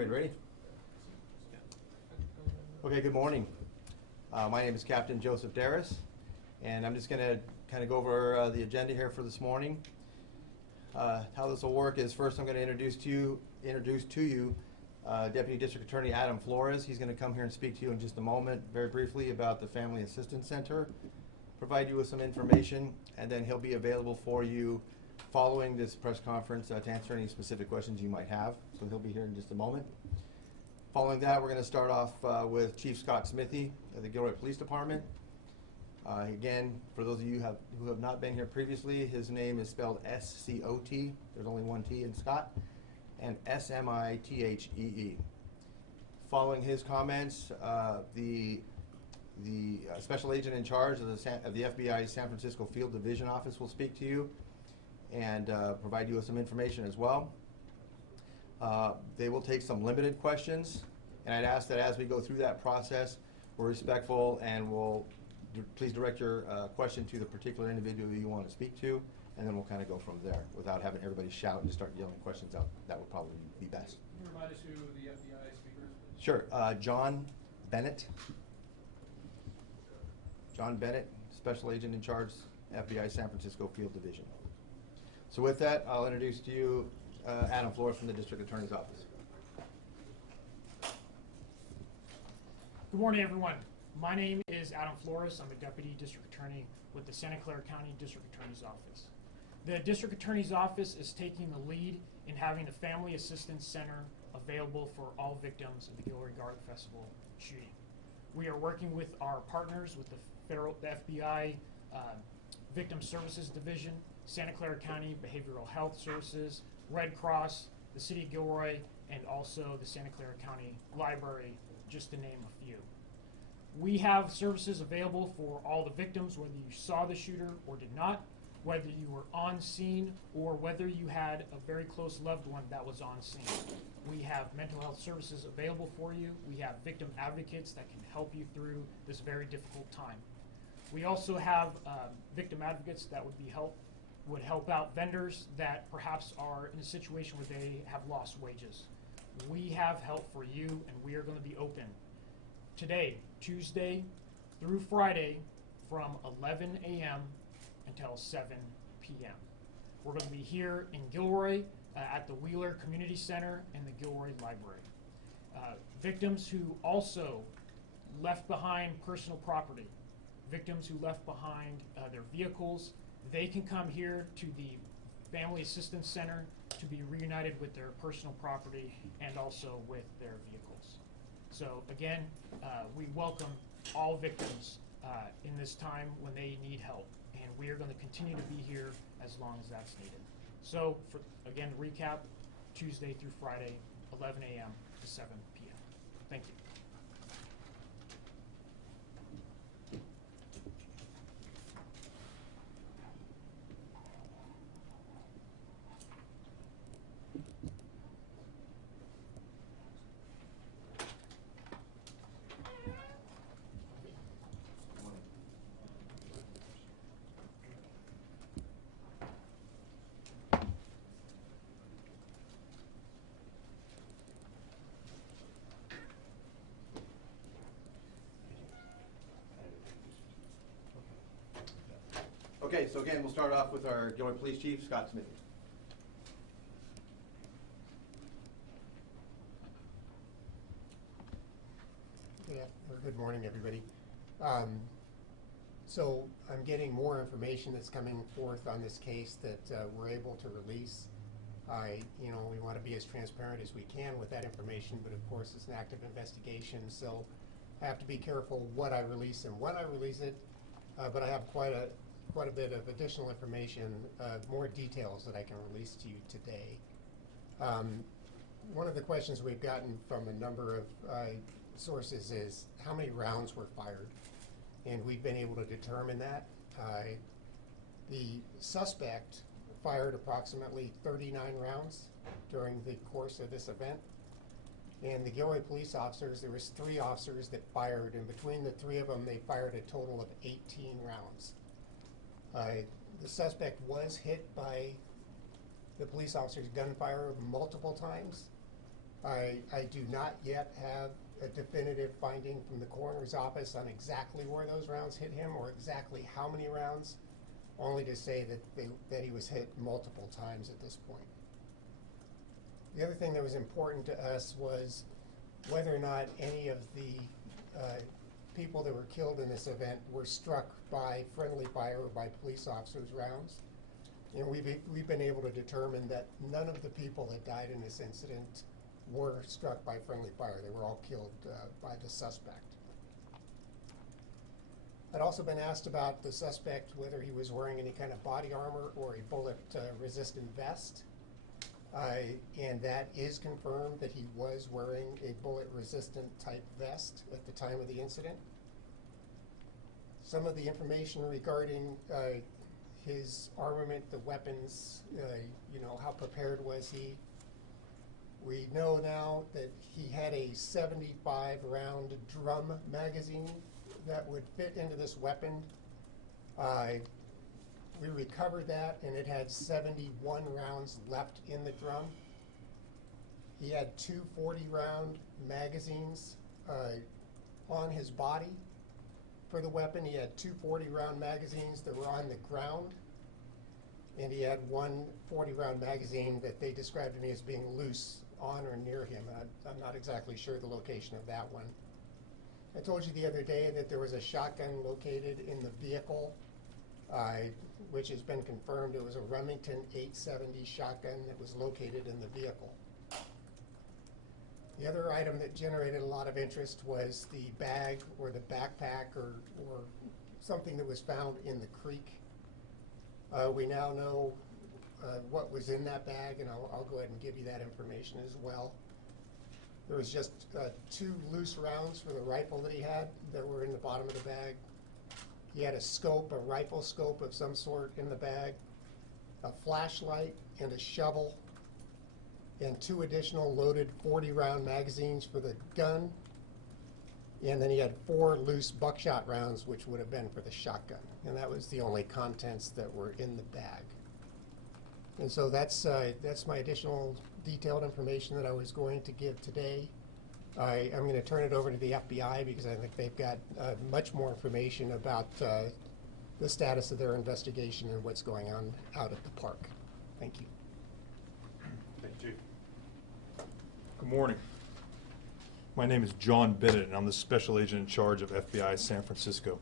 Everybody ready? Okay, good morning. My name is Captain Joseph Darris, and I'm just going to kind of go over the agenda here for this morning. How this will work is first I'm going to introduce to you Deputy District Attorney Adam Flores. He's going to come here and speak to you in just a moment, very briefly, about the Family Assistance Center, provide you with some information, and then he'll be available for you following this press conference to answer any specific questions you might have. So he'll be here in just a moment. Following that, we're going to start off with Chief Scott Smithy of the Gilroy Police Department. Again, for those of you who have not been here previously, his name is spelled S-C-O-T. There's only one T in Scott. And S-M-I-T-H-E-E. Following his comments, the special agent in charge of the FBI's San Francisco Field Division Office will speak to you and provide you with some information as well. They will take some limited questions, and I'd ask that as we go through that process, we're respectful and we'll please direct your question to the particular individual you want to speak to, and then we'll kind of go from there without having everybody shout and start yelling questions out. That would probably be best. Can you remind us who the FBI speaker is? Sure. John Bennett. John Bennett, Special Agent in Charge, FBI San Francisco Field Division. So with that, I'll introduce to you Adam Flores from the District Attorney's Office. Good morning, everyone. My name is Adam Flores. I'm a Deputy District Attorney with the Santa Clara County District Attorney's Office. The District Attorney's Office is taking the lead in having the Family Assistance Center available for all victims of the Gilroy Garlic Festival shooting. We are working with our partners with the FBI Victim Services Division, Santa Clara County Behavioral Health Services, Red Cross, the City of Gilroy, and also the Santa Clara County Library, just to name a few. We have services available for all the victims, whether you saw the shooter or did not, whether you were on scene or whether you had a very close loved one that was on scene. We have mental health services available for you. We have victim advocates that can help you through this very difficult time. We also have victim advocates that would help out vendors that perhaps are in a situation where they have lost wages. We have help for you, and we are going to be open today, Tuesday through Friday, from 11 a.m. until 7 p.m. We're going to be here in Gilroy at the Wheeler Community Center and the Gilroy Library. Victims who also left behind personal property, victims who left behind their vehicles, they can come here to the Family Assistance Center to be reunited with their personal property and also with their vehicles. So again, we welcome all victims in this time when they need help, and we are going to continue to be here as long as that's needed. So again, recap, Tuesday through Friday, 11 a.m. to 7 p.m. Thank you. Okay, so again, we'll start off with our Gilroy Police Chief, Scott Smithy. Good morning, everybody. So I'm getting more information that's coming forth on this case that we're able to release. We want to be as transparent as we can with that information, but of course it's an active investigation, so I have to be careful what I release and when I release it. But I have quite a bit of additional information, more details that I can release to you today. One of the questions we've gotten from a number of sources is how many rounds were fired, and we've been able to determine that. The suspect fired approximately 39 rounds during the course of this event, and the Gilroy police officers, there was 3 officers that fired, and between the 3 of them they fired a total of 18 rounds. The suspect was hit by the police officer's gunfire multiple times, I do not yet have a definitive finding from the coroner's office on exactly where those rounds hit him or exactly how many rounds, only to say that he was hit multiple times at this point. The other thing that was important to us was whether or not any of the people that were killed in this event were struck by friendly fire or by police officers' rounds. And we've been able to determine that none of the people that died in this incident were struck by friendly fire. They were all killed by the suspect. I'd also been asked about the suspect, whether he was wearing any kind of body armor or a bullet-resistant vest. And that is confirmed that he was wearing a bullet-resistant type vest at the time of the incident. Some of the information regarding his armament, the weapons, how prepared was he? We know now that he had a 75-round drum magazine that would fit into this weapon. We recovered that, and it had 71 rounds left in the drum. He had two 40-round magazines on his body for the weapon. He had two 40-round magazines that were on the ground, and he had one 40-round magazine that they described to me as being loose on or near him. I'm not exactly sure the location of that one. I told you the other day that there was a shotgun located in the vehicle, which has been confirmed. It was a Remington 870 shotgun that was located in the vehicle. The other item that generated a lot of interest was the bag or the backpack or something that was found in the creek. We now know what was in that bag, and I'll go ahead and give you that information as well. There was just two loose rounds for the rifle that he had that were in the bottom of the bag. He had a scope, a rifle scope of some sort in the bag, a flashlight and a shovel, and two additional loaded 40-round magazines for the gun. And then he had 4 loose buckshot rounds, which would have been for the shotgun. And that was the only contents that were in the bag. And so that's my additional detailed information that I was going to give today. I'm going to turn it over to the FBI because I think they've got much more information about the status of their investigation and what's going on out at the park. Thank you. Thank you, Chief. Good morning. My name is John Bennett, and I'm the Special Agent in charge of FBI San Francisco.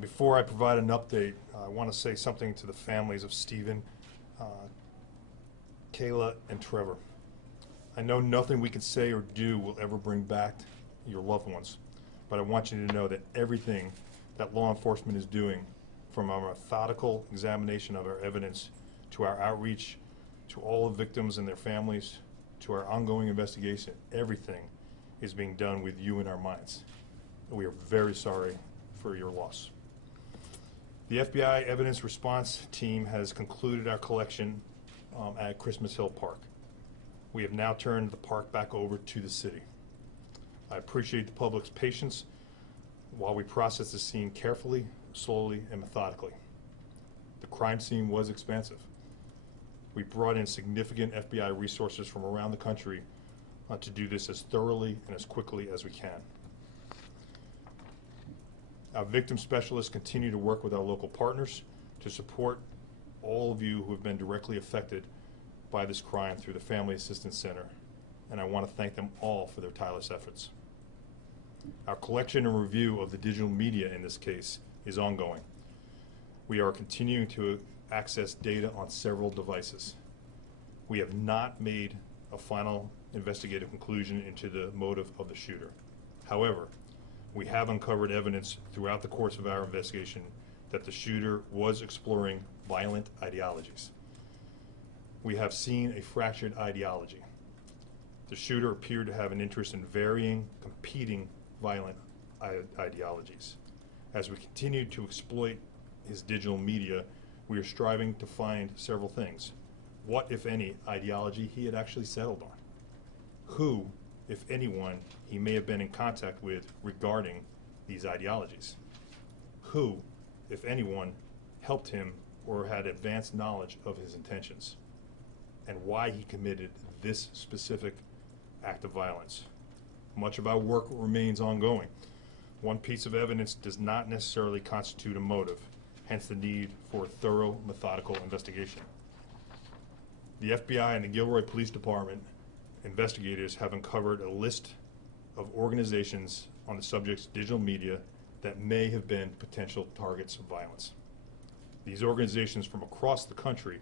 Before I provide an update, I want to say something to the families of Stephen, Kayla, and Trevor. I know nothing we can say or do will ever bring back your loved ones, but I want you to know that everything that law enforcement is doing, from our methodical examination of our evidence to our outreach to all the victims and their families to our ongoing investigation, everything is being done with you in our minds. We are very sorry for your loss. The FBI Evidence Response Team has concluded our collection at Christmas Hill Park. We have now turned the park back over to the city. I appreciate the public's patience while we process the scene carefully, slowly, and methodically. The crime scene was expansive. We brought in significant FBI resources from around the country to do this as thoroughly and as quickly as we can. Our victim specialists continue to work with our local partners to support all of you who have been directly affected by this crime through the Family Assistance Center, and I want to thank them all for their tireless efforts. Our collection and review of the digital media in this case is ongoing. We are continuing to access data on several devices. We have not made a final investigative conclusion into the motive of the shooter. However, we have uncovered evidence throughout the course of our investigation that the shooter was exploring violent ideologies. We have seen a fractured ideology. The shooter appeared to have an interest in varying, competing violent ideologies. As we continue to exploit his digital media, we are striving to find several things. What, if any, ideology he had actually settled on? Who, if anyone, he may have been in contact with regarding these ideologies? Who, if anyone, helped him or had advanced knowledge of his intentions? And why he committed this specific act of violence. Much of our work remains ongoing. One piece of evidence does not necessarily constitute a motive, hence the need for a thorough, methodical investigation. The FBI and the Gilroy Police Department investigators have uncovered a list of organizations on the subject's digital media that may have been potential targets of violence. These organizations from across the country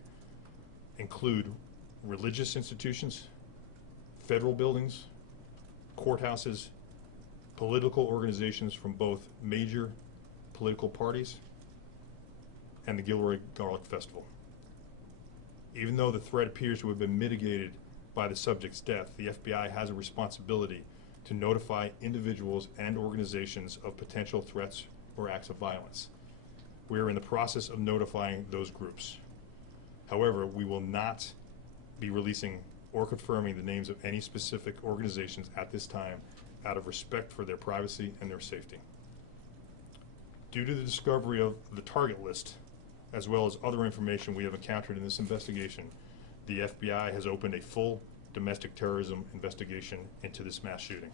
include religious institutions, federal buildings, courthouses, political organizations from both major political parties, and the Gilroy Garlic Festival. Even though the threat appears to have been mitigated by the subject's death, the FBI has a responsibility to notify individuals and organizations of potential threats or acts of violence. We are in the process of notifying those groups. However, we will not be releasing or confirming the names of any specific organizations at this time out of respect for their privacy and their safety. Due to the discovery of the target list, as well as other information we have encountered in this investigation, the FBI has opened a full domestic terrorism investigation into this mass shooting.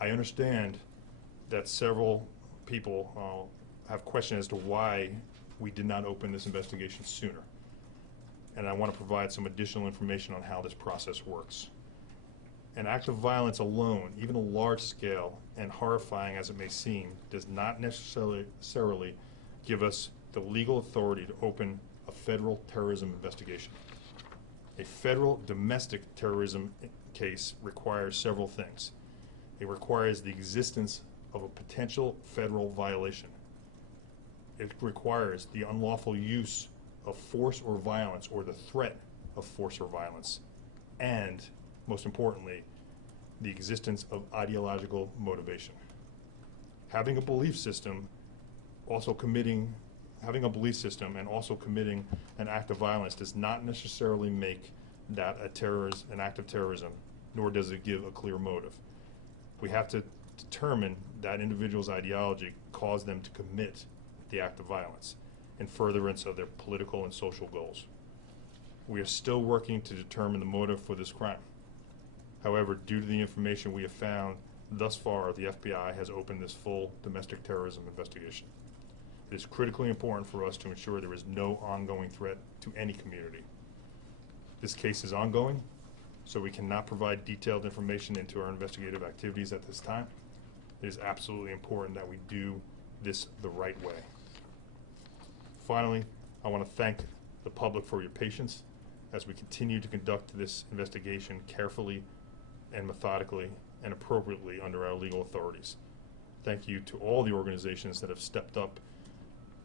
I understand that several people have questioned as to why we did not open this investigation sooner. And I want to provide some additional information on how this process works. An act of violence alone, even a large scale and horrifying as it may seem, does not necessarily give us the legal authority to open a federal terrorism investigation. A federal domestic terrorism case requires several things. It requires the existence of a potential federal violation. It requires the unlawful use of force or violence, or the threat of force or violence, and, most importantly, the existence of ideological motivation. Having a belief system and also committing an act of violence does not necessarily make that an act of terrorism, nor does it give a clear motive. We have to determine that individual's ideology caused them to commit the act of violence in furtherance of their political and social goals. We are still working to determine the motive for this crime. However, due to the information we have found thus far, the FBI has opened this full domestic terrorism investigation. It is critically important for us to ensure there is no ongoing threat to any community. This case is ongoing, so we cannot provide detailed information into our investigative activities at this time. It is absolutely important that we do this the right way. Finally, I want to thank the public for your patience as we continue to conduct this investigation carefully and methodically and appropriately under our legal authorities. Thank you to all the organizations that have stepped up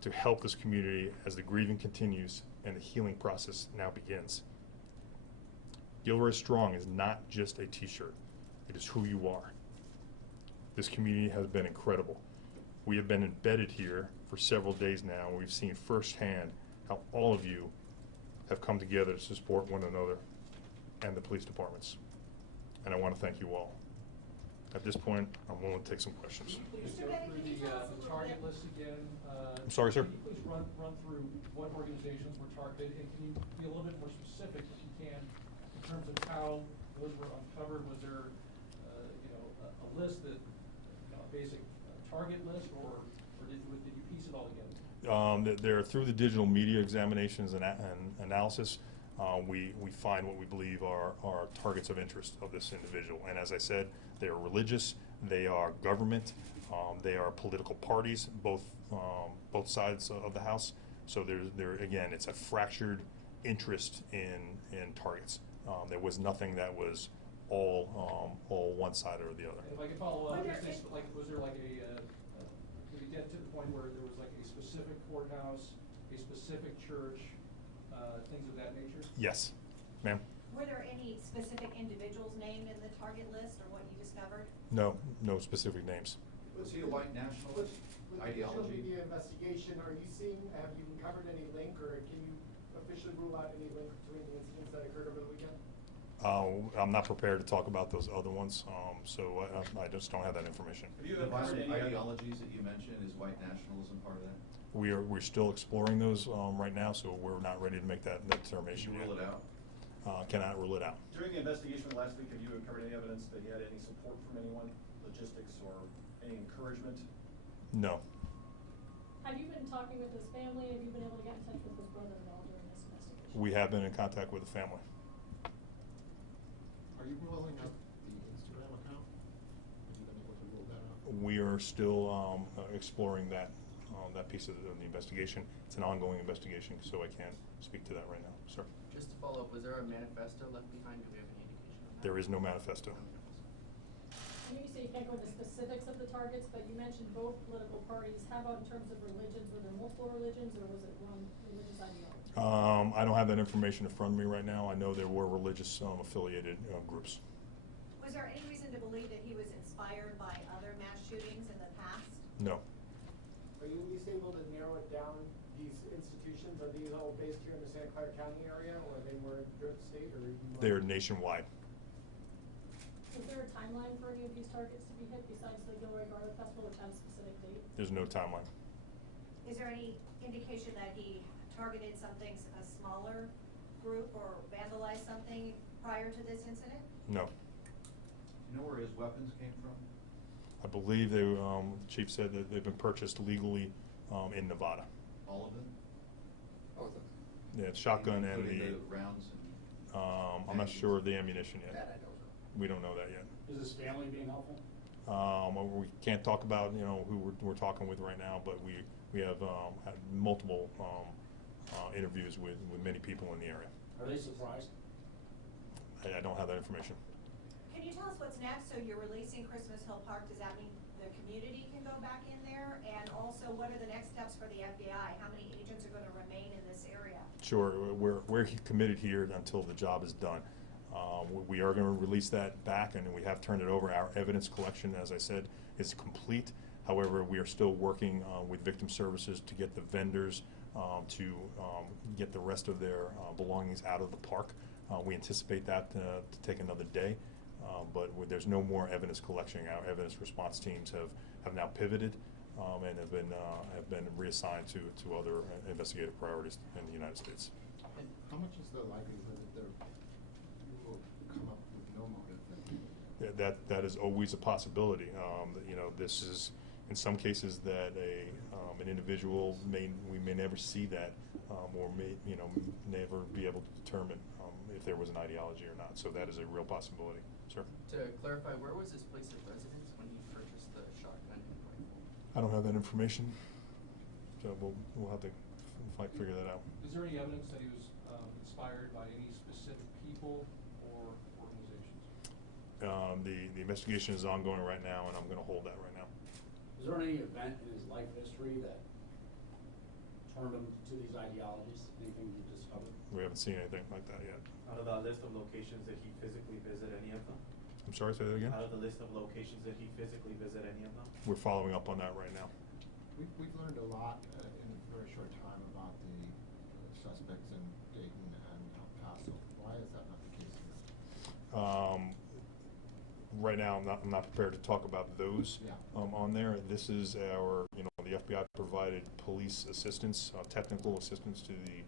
to help this community as the grieving continues and the healing process now begins. Gilroy Strong is not just a t-shirt, it is who you are. This community has been incredible. We have been embedded here for several days now, and we've seen firsthand how all of you have come together to support one another and the police departments. And I want to thank you all. At this point, I'm willing to take some questions. Can you please go through the target list again? I'm sorry, sir? Can you please run through what organizations were targeted, and can you be a little bit more specific, if you can, in terms of how those were uncovered? Was there, a list that, a basic target list, or did you piece it all together? They're through the digital media examinations and analysis. We find what we believe are targets of interest of this individual. And as I said, they are religious, they are government, they are political parties, both sides of the house. So again, it's a fractured interest in targets. There was nothing that was all one side or the other. And if I could follow up, was there like did we get to the point where there was like a specific courthouse, a specific church, things of that nature? Yes, ma'am. Were there any specific individuals named in the target list, or what you discovered? No specific names. Was he a white nationalist ideology? With the investigation, have you uncovered any link, or can you officially rule out any link between the incidents that occurred over the weekend? I'm not prepared to talk about those other ones, so I just don't have that information. Have you uncovered any ideologies that you mentioned? Is white nationalism part of that? We're still exploring those right now, so we're not ready to make that determination Did you yet. rule it out? cannot rule it out. During the investigation last week, have you uncovered any evidence that he had any support from anyone, logistics or any encouragement? No. Have you been talking with his family? Have you been able to get in touch with his brother at all during this investigation? We have been in contact with the family. Are you ruling out the Instagram account? Have you been able to rule that out? We are still exploring that piece of the investigation. It's an ongoing investigation, so I can't speak to that right now, sir. Just to follow up, was there a manifesto left behind? Do we have any indication on that? There is no manifesto. I know you say you can't go into specifics of the targets, but you mentioned both political parties. How about in terms of religions? Were there multiple religions, or was it one religious ideology? I don't have that information in front of me right now. I know there were religious affiliated groups. Was there any reason to believe that he was inspired by other mass shootings in the past? No. Are you at least able to narrow it down, these institutions? Are these all based here in the Santa Clara County area, or are they more throughout the state, or are you more? They're nationwide. Is there a timeline for any of these targets to be hit besides the Gilroy Garlic Festival, which has a specific date? There's no timeline. Is there any indication that he targeted something, a smaller group, or vandalized something prior to this incident? No. Do you know where his weapons came from? I believe they, the chief said that they've been purchased legally in Nevada. All of them? Oh, the Yeah, shotgun and Including the rounds I'm not sure of the ammunition that yet. I don't know. We don't know that yet. Is his family being helpful? We can't talk about who we're talking with right now, but we have had multiple interviews with many people in the area. Are they surprised? I don't have that information. Can you tell us what's next? So you're releasing Christmas Hill Park. Does that mean the community can go back in there? And also, what are the next steps for the FBI? How many agents are going to remain in this area? Sure, we're committed here until the job is done. We are going to release that back, and we have turned it over. Our evidence collection, as I said, is complete. However, we are still working with victim services to get the vendors to get the rest of their belongings out of the park. We anticipate that to take another day, but there's no more evidence collection. Our evidence response teams have now pivoted and have been reassigned to other investigative priorities in the United States. And how much is the likelihood that you will come up with no motive? Yeah, that is always a possibility. This is in some cases that an individual we may never see that, or may never be able to determine if there was an ideology or not. So that is a real possibility. Sir. To clarify, where was his place of residence when he purchased the shotgun and rifle? I don't have that information, so we'll have to figure that out. Is there any evidence that he was inspired by any specific people or organizations? The investigation is ongoing right now, and I'm going to hold that right now. Is there any event in his life history that turned him to these ideologies? Anything you discovered? We haven't seen anything like that yet. Out of that list of locations, did he physically visit any of them? I'm sorry, say that again? Out of the list of locations, did he physically visit any of them? We're following up on that right now. We've learned a lot in a very short time about the suspects in Dayton and El Paso. Why is that not the case here? Right now, I'm not prepared to talk about those on there. This is our, the FBI provided police assistance, technical assistance to the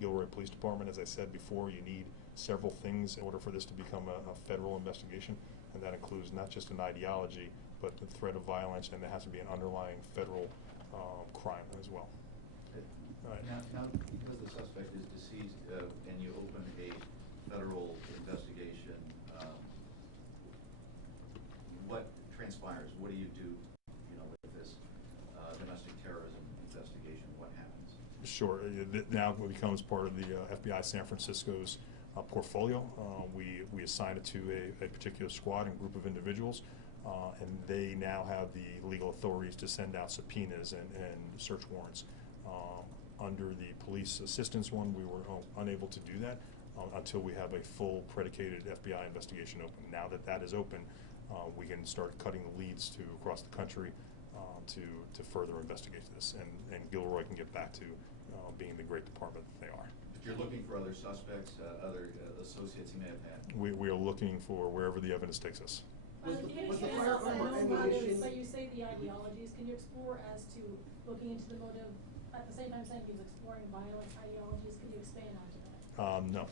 Gilroy Police Department. As I said before, you need several things in order for this to become a federal investigation, and that includes not just an ideology, but the threat of violence, and there has to be an underlying federal crime as well. Right. Now, because the suspect is deceased and you open a federal investigation, what transpires? What do you do, with this domestic terrorism investigation? What happens? Sure. Now it becomes part of the FBI San Francisco's portfolio. We assign it to a particular squad and group of individuals, and they now have the legal authorities to send out subpoenas and search warrants. Under the police assistance one, we were unable to do that until we have a full predicated FBI investigation open. Now that that is open, we can start cutting the leads across the country to further investigate this, and Gilroy can get back to being the great department that they are. If you're looking for other suspects, other associates he may have had. We are looking for wherever the evidence takes us. But you say the ideologies. Can you explore as to looking into the motive, at the same time saying he was exploring violent ideologies? Can you expand onto that? No,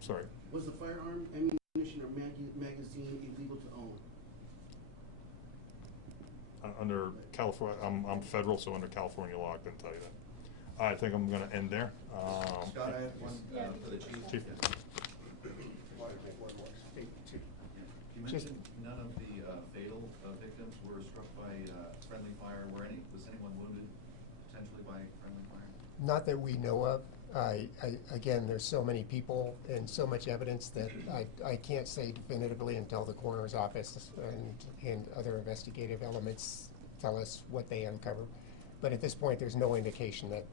sorry. Was the firearm, ammunition, or magazine illegal to own? Under California, I'm federal, so under California law, I couldn't tell you that. I think I'm gonna end there. Scott, I have one for the chief. Chief. Yes. You mentioned none of the fatal victims were struck by friendly fire. Was anyone wounded potentially by friendly fire? Not that we know of. Again, there's so many people and so much evidence that I can't say definitively until the coroner's office and other investigative elements tell us what they uncover. But at this point, there's no indication that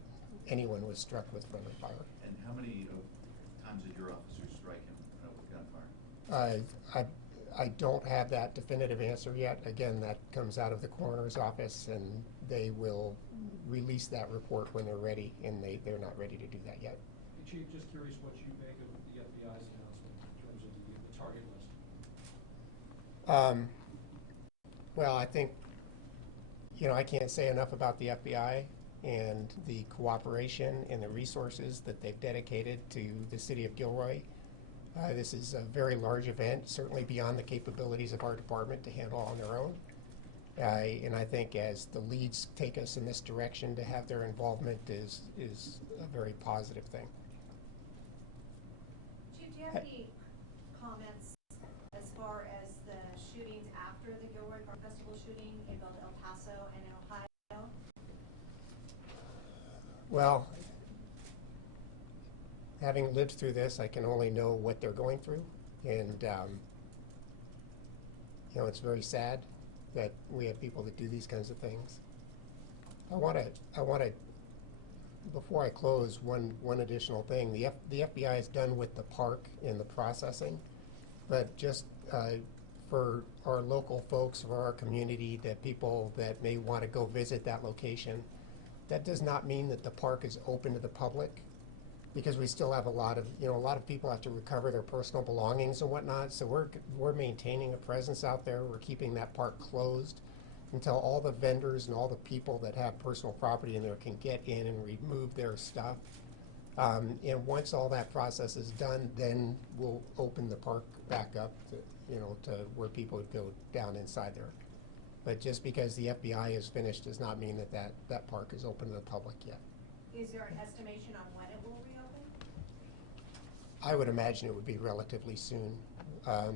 anyone was struck with friendly fire. And how many times did your officers strike him with gunfire? I don't have that definitive answer yet. Again, that comes out of the coroner's office, and they will release that report when they're ready, and they're not ready to do that yet. Hey, Chief, just curious what you make of the FBI's announcement in terms of the target list. Well, I think, I can't say enough about the FBI and the cooperation and the resources that they've dedicated to the city of Gilroy. This is a very large event, certainly beyond the capabilities of our department to handle on their own. And I think as the leads take us in this direction, to have their involvement is a very positive thing. Chief, do you have any comments as far as the shootings after the Gilroy Garlic Festival shooting in both El Paso and in Ohio? Well, having lived through this, I can only know what they're going through, and it's very sad that we have people that do these kinds of things. I want to, before I close, one additional thing. The FBI is done with the park and the processing, but just for our local folks, for our community, that people that may want to go visit that location, that does not mean that the park is open to the public, because we still have a lot of people have to recover their personal belongings and whatnot. So we're maintaining a presence out there. We're keeping that park closed until all the vendors and all the people that have personal property in there can get in and remove their stuff. And once all that process is done, then we'll open the park back up to where people would go down inside there. But just because the FBI is finished does not mean that park is open to the public yet. Is there an estimation on when it will reopen? I would imagine it would be relatively soon. A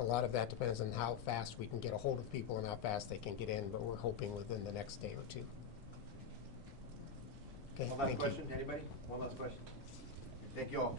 lot of that depends on how fast we can get a hold of people and how fast they can get in, but we're hoping within the next day or two. Okay, One last thank question, you. anybody? One last question. Thank you all.